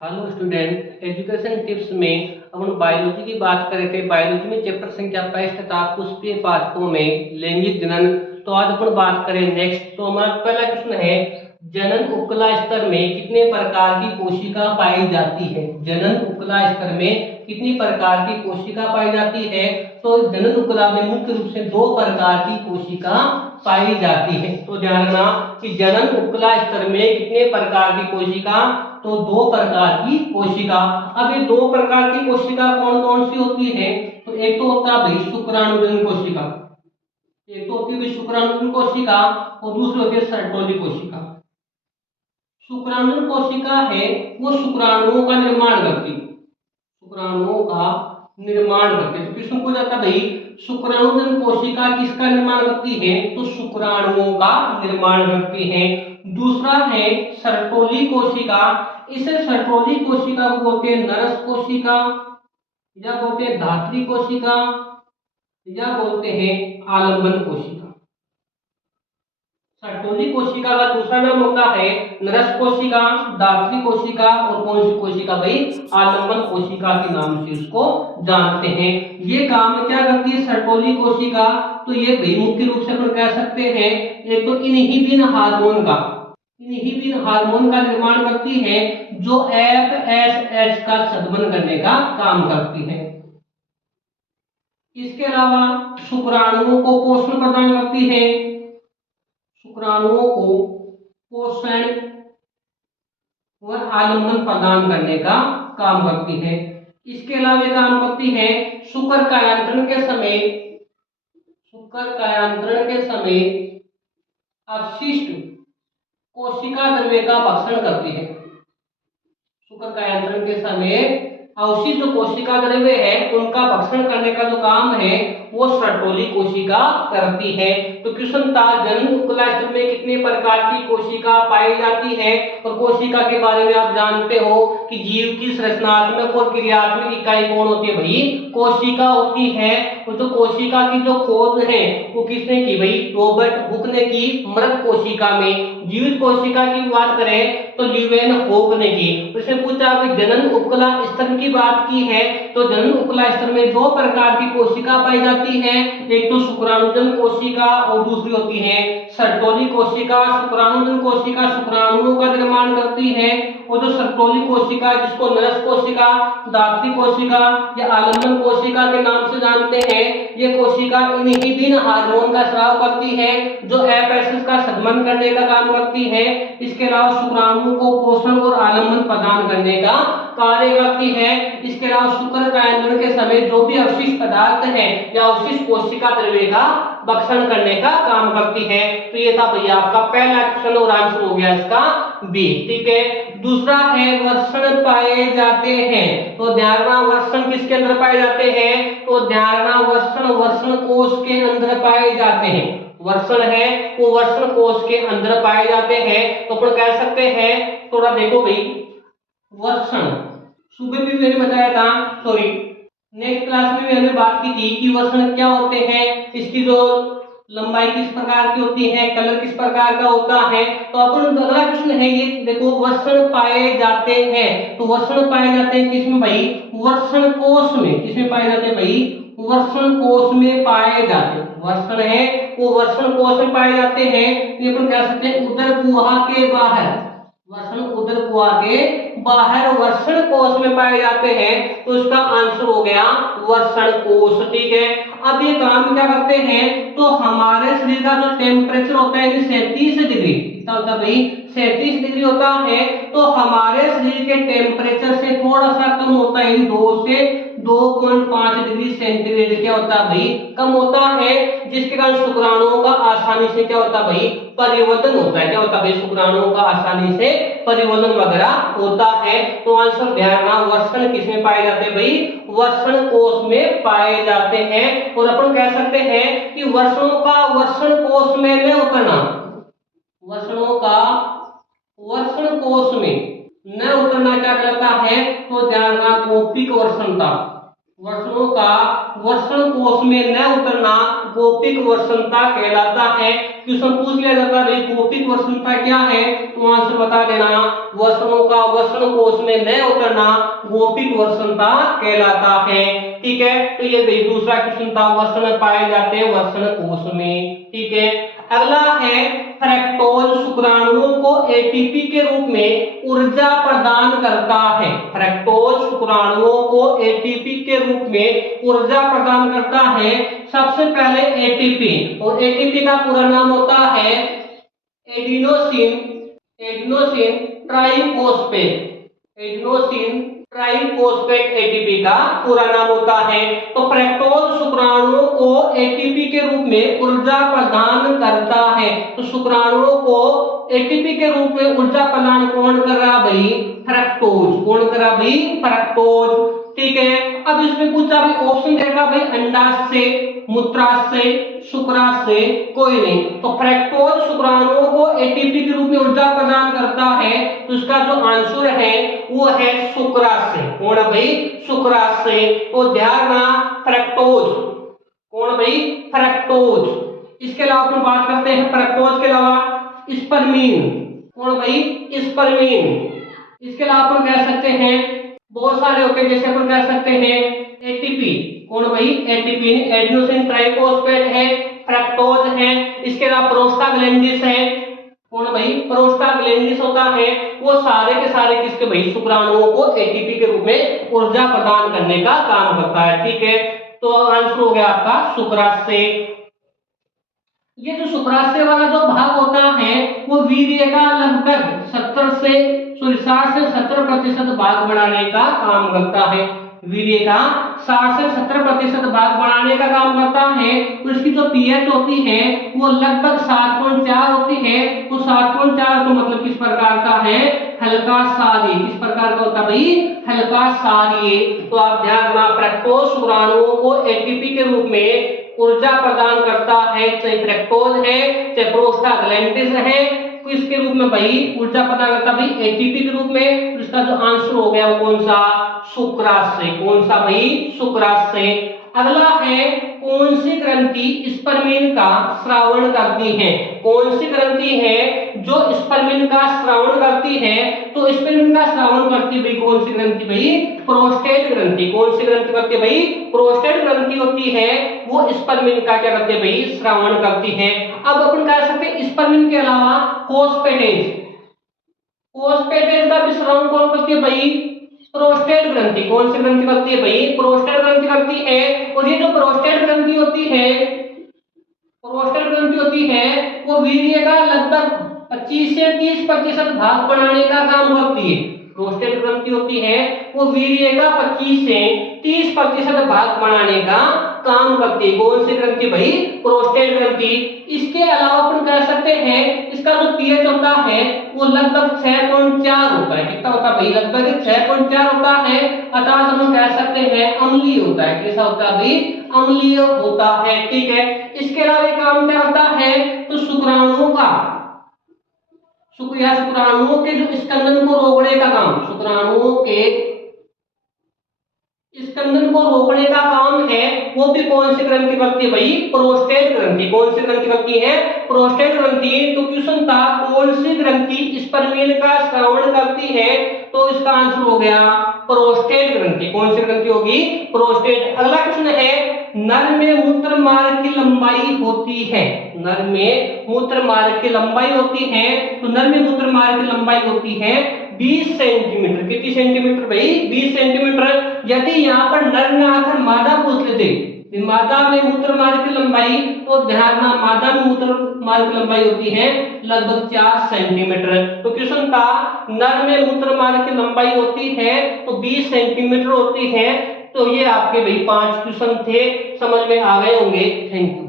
Hello student, education tips में अपन biology की बात कर रहे थे। बायोलॉजी में चैप्टर संख्या 22 था, पुष्पीय पादपों में लैंगिक जनन। तो आज अपन बात करें नेक्स्ट। तो हमारा पहला क्वेश्चन है, जनन उपकला स्तर में कितने प्रकार की कोशिका पाई जाती है। जनन उपकला स्तर में कितनी प्रकार की कोशिका पाई जाती है। तो जनन उपकला में मुख्य रूप से दो प्रकार की कोशिका पाई जाती है। तो ध्यान रखना कि जनन उपकला स्तर में कितने प्रकार की कोशिका, तो दो प्रकार की कोशिका। अब ये दो प्रकार की कोशिका कौन कौन सी होती है। तो एक तो होता है भाई शुक्राणुजन कोशिका, एक तो होती है भाई शुक्राणुजन कोशिका और दूसरी होती है सर्टोली कोशिका। शुक्राणुजन कोशिका है वो शुक्राणुओं का निर्माण करती है, शुक्राणुओं का निर्माण करती है। तो किसमें पूछा जाता भाई, शुक्राणुजन कोशिका किसका निर्माण करती है, तो शुक्राणुओं का निर्माण करती है। दूसरा है सर्टोली कोशिका। इसे सर्टोली कोशिका को बोलते हैं नरस कोशिका, या बोलते हैं धात्री कोशिका, या बोलते हैं आलंबन कोशिका। सर्टोली कोशिका का दूसरा नाम होता है नरस कोशिका, दात्री कोशिका और कौन सी कोशिका भाई, आलंबन कोशिका के नाम से उसको जानते हैं। ये काम क्या करती है सर्टोली कोशिका, तो ये भी मुख्य रूप से अपन कह सकते हैं एक तो इनहिबिन हार्मोन का, इनहिबिन हार्मोन का निर्माण करती है, जो एफएसएच का सघन करने का काम करती है। इसके अलावा शुक्राणुओं को पोषण प्रदान करती है, शुक्राणुओं को पोषण व आलंबन प्रदान करने का काम करती है। इसके अलावा ये काम करती है शुक्र कायांतरण के समय, शुक्र कायांतरण के समय अपशिष्ट कोशिका द्रव्य का भक्षण करती है। शुक्र कायांतरण के समय अवशिष्ट जो कोशिका द्रव्य है उनका भक्षण करने का जो काम है वो सर्टोली कोशिका करती है। तो क्वेश्चन था जनन उपकला स्तर में कितने प्रकार की कोशिका पाई जाती है। और कोशिका के बारे में आप जानते हो कि जीव की संरचनात्मक और क्रियात्मक इकाई कौन होती है भाई, कोशिका होती है। और जो कोशिका की जो खोज है वो किसने की भाई, रॉबर्ट हुक ने की मृत कोशिका में। जीवित कोशिका की बात करें तो ल्यूवेनहोक ने की। तो इसमें पूछा कि जनन उपकला स्तर की बात की है, तो जनन उपकला स्तर में दो प्रकार की कोशिका पाई जाती है, एक तो शुक्राणुजन कोशिका और दूसरी होती है सर्टोली कोशिका। शुक्राणुजन कोशिका शुक्राणुओं का निर्माण करती है, और जो सर्टोली कोशिका जिसको नरस कोशिका, दात्री कोशिका या आलंबन कोशिका के नाम से जानते हैं, ये कोशिका इनहिबिन हार्मोन का स्राव करती है, जो एफएसएच का सघन करने का काम करती है। इसके अलावा शुक्राणुओं को पोषण और आलंबन प्रदान करने का कार्य करती है। इसके अलावा शुक्र कायांतरण के समय जो भी अवशिष्ट पदार्थ है या अवशिष्ट कोशिका द्रव्य का भक्षण करने का काम करती है। तो ये था भैया आपका पहला क्वेश्चन और आंसर हो गया इसका बी। ठीक है, दूसरा है वर्षण पाए जाते हैं। तो ध्यान रखना वर्षण किसके अंदर पाए जाते हैं, तो ध्यान रखना वर्षण वर्षण कोश के अंदर पाए जाते हैं। वर्षण है वो वर्षण कोश के अंदर पाए जाते हैं। तो अपन कह सकते हैं, थोड़ा देखो भाई, वर्षण सुबह भी मैंने बताया था, सॉरी नेक्स्ट क्लास में मैंने बात की थी कि वर्षण क्या होते हैं, इसकी जो लंबाई किस प्रकार की होती है, कलर किस प्रकार का होता है। तो अपन अगला क्वेश्चन है ये देखो, वर्षण पाए जाते हैं। तो वर्षण पाए जाते हैं किसमें भाई, वर्षण कोश में। किसमें पाए जाते हैं भाई, वर्षण कोश में पाए जाते हैं। वर्षण है वो वर्षण कोश में पाए जाते हैं। ये अपन कह सकते हैं उदर गुहा के बाहर, वर्षण उदर गुहा के बाहर वर्षण कोश में पाए जाते हैं। तो इसका आंसर हो गया वर्षण कोश। ठीक है, अब ये काम क्या करते हैं, तो हमारे शरीर का जो टेम्परेचर होता है 37 डिग्री, कितना होता है भाई, 37 डिग्री होता है। तो हमारे शरीर के टेम्परेचर से थोड़ा सा कम होता है, 2 से 2.5 डिग्री सेंटीग्रेड क्या होता है भाई, कम होता है। जिसके कारण शुक्राणुओं का आसानी से क्या होता है भाई, परिवर्तन होता है। क्या होता है भाई, शुक्राणुओं का आसानी से परिवर्तन वगैरह होता है। तो आंसर ध्यान रखना वर्षण किसमें पाए जाते हैं भाई, वर्षण कोश में पाए जाते हैं। और अपन कह सकते हैं कि वर्षणों का वर्षण कोश में न उतरना, वर्षणों का वर्षण कोश में न उतरना क्या कहलाता है, तो ध्यान रखना मौखिक वर्षणता, वर्षणों का वर्षण कोश में न उतरना गोपिक वर्षणता कहलाता है। क्वेश्चन पूछ लिया जाता है भाई गोपिक वर्षणता क्या है, तो आंसर बता देना। वर्षणों का वर्षण कोश में न उतरना गोपिक वर्षणता कहलाता है। ठीक है, तो ये भाई दूसरा क्वेश्चन था, वर्षण पाए जाते हैं वर्षण कोश में। ठीक है, अगला है फ्रक्टोज शुक्राणुओं को एटीपी के रूप में ऊर्जा प्रदान करता है। फ्रक्टोज शुक्राणुओं को एटीपी के रूप में ऊर्जा प्रदान करता है। सबसे पहले एटीपी, और एटीपी का पूरा नाम होता है adenosine adenosine triphosphate. Adenosine triphosphate ATP का पूरा नाम होता है। तो फ्रक्टोज शुक्राणुओं को एटीपी के रूप में ऊर्जा प्रदान करता है। तो शुक्राणुओं को एटीपी के रूप में ऊर्जा प्रदान कौन कर रहा भाई, फ्रक्टोज। कौन कर रहा भाई, फ्रक्टोज। ठीक है, अब इसमें पूछा भाई ऑप्शन देगा भाई अंडाशय से, मूत्राशय से, शुक्राशय से, कोई नहीं। तो फ्रक्टोज शुक्राणुओं को एटीपी के रूप में ऊर्जा प्रदान करता है, तो इसका जो आंसर है वो है शुक्राशय। कौन है भाई, शुक्राशय। तो ध्यान रखना फ्रक्टोज, कौन भाई, फ्रक्टोज। इसके अलावा अपन बात करते हैं फ्रक्टोज के अलावा स्पर्मीन। कौन भाई, स्पर्मीन। इसके अलावा अपन कह सकते हैं बहुत सारे होते हैं, जैसे अपन कह सकते हैं एटीपी। कौन भाई, एटीपी। एडिनोसिन ट्राइफॉस्फेट है, फ्रक्टोज है। इसके अलावा प्रोस्टाग्लैंडिस है। कौन भाई, प्रोस्टाग्लैंडिस होता है। वो सारे के सारे किसके भाई, शुक्राणुओं को एटीपी के रूप में ऊर्जा प्रदान करने का काम करता है। ठीक है, तो आंसर हो गया आपका शुक्राशय। ये जो शुक्राशय वाला जो भाग होता है वो वीर्य का लगभग 60 से 70% भाग बनाने का काम करता है। वीर्य का 60 से 70% भाग बनाने का काम करता है। तो इसकी जो पीएच होती है वो लगभग 7.4 होती है। तो 7.4 तो मतलब किस प्रकार का है, हल्का क्षारीय। किस प्रकार का होता है भाई, हल्का क्षारीय। तो आप ध्यान रखना फ्रक्टोज शुक्राणुओं को एटीपी के रूप में ऊर्जा प्रदान करता है, चाहे फ्रक्टोज है चाहे प्रोस्टाग्लैंडिस है, तो इसके रूप में भाई ऊर्जा प्रदान करता भाई एटीपी के रूप में। तो इसका जो आंसर हो गया वो कौन सा, शुक्राशय। कौन सा भाई, शुक्राशय। अगला है कौन सी ग्रंथि स्पर्मीन का स्रावण करती है। कौन सी ग्रंथि है जो स्पर्मीन का स्रावण करती है, तो स्पर्मीन का स्रावण करती भाई कौन सी ग्रंथि भाई, प्रोस्टेट ग्रंथि। कौन सी ग्रंथि करती है भाई, प्रोस्टेट ग्रंथि होती है, वो स्पर्मीन का क्या करती है भाई, स्रावण करती है। अब अपन कह सकते हैं स्पर्मीन के अलावा फोस्फेटेज, फोस्फेटेज का भी स्रावण कौन करती है भाई, प्रोस्टेट ग्रंथि। कौन सी ग्रंथि करती है भाई, प्रोस्टेट ग्रंथि करती है। और ये जो प्रोस्टेट ग्रंथि होती है, प्रोस्टेट ग्रंथि होती है वो वीर्य का लगभग 25 से 30% भाग बनाने का काम करती है। प्रोस्टेट ग्रंथि होती है वो वीर्य का 25 से 30% भाग बनाने का काम करती है। कौन सी ग्रंथि भाई, प्रोस्टेट ग्रंथि। इसके अलावा अपन कह सकते हैं इसका जो पीएच होता है वो लगभग 6.4 होता है। कितना होता है भाई, लगभग 6.4 होता है। अर्थात हम कह सकते हैं अम्लीय होता है। कैसा होता है भाई, अम्लीय होता है। ठीक है, इसके अलावा काम क्या करता है, तो शुक्राणुओं का शुक्राणुओं के जो स्कंदन को रोकने का काम, शुक्राणुओं के स्कंदन को रोकने का काम है, वो भी कौन सी ग्रंथि करती है भाई, प्रोस्टेट ग्रंथि। कौन सी ग्रंथि करती है, प्रोस्टेट ग्रंथि। तो क्वेश्चन था कौन सी ग्रंथि स्पर्मीन का श्रवण करती है, तो इसका आंसर हो गया प्रोस्टेट ग्रंथि। कौन सी ग्रंथि होगी, प्रोस्टेट। अगला क्वेश्चन है नर में मूत्र मार्ग की लंबाई होती है, नर में मूत्र मार्ग की लंबाई होती है, तो नर में मूत्र मार्ग की लंबाई होती है 20 सेंटीमीटर। कितनी सेंटीमीटर भाई, 20 सेंटीमीटर। यदि यहाँ पर नर ना आकर मादा पूछ लेते, मादा में मूत्र मार्ग की लंबाई, तो ध्यान रखना मादा में मूत्र मार्ग की लंबाई होती है लगभग 4 सेंटीमीटर। तो क्वेश्चन था नर में मूत्र मार्ग की लंबाई होती है तो 20 सेंटीमीटर होती है। तो ये आपके भाई 5 क्वेश्चन थे, समझ में आ गए होंगे। Thank you.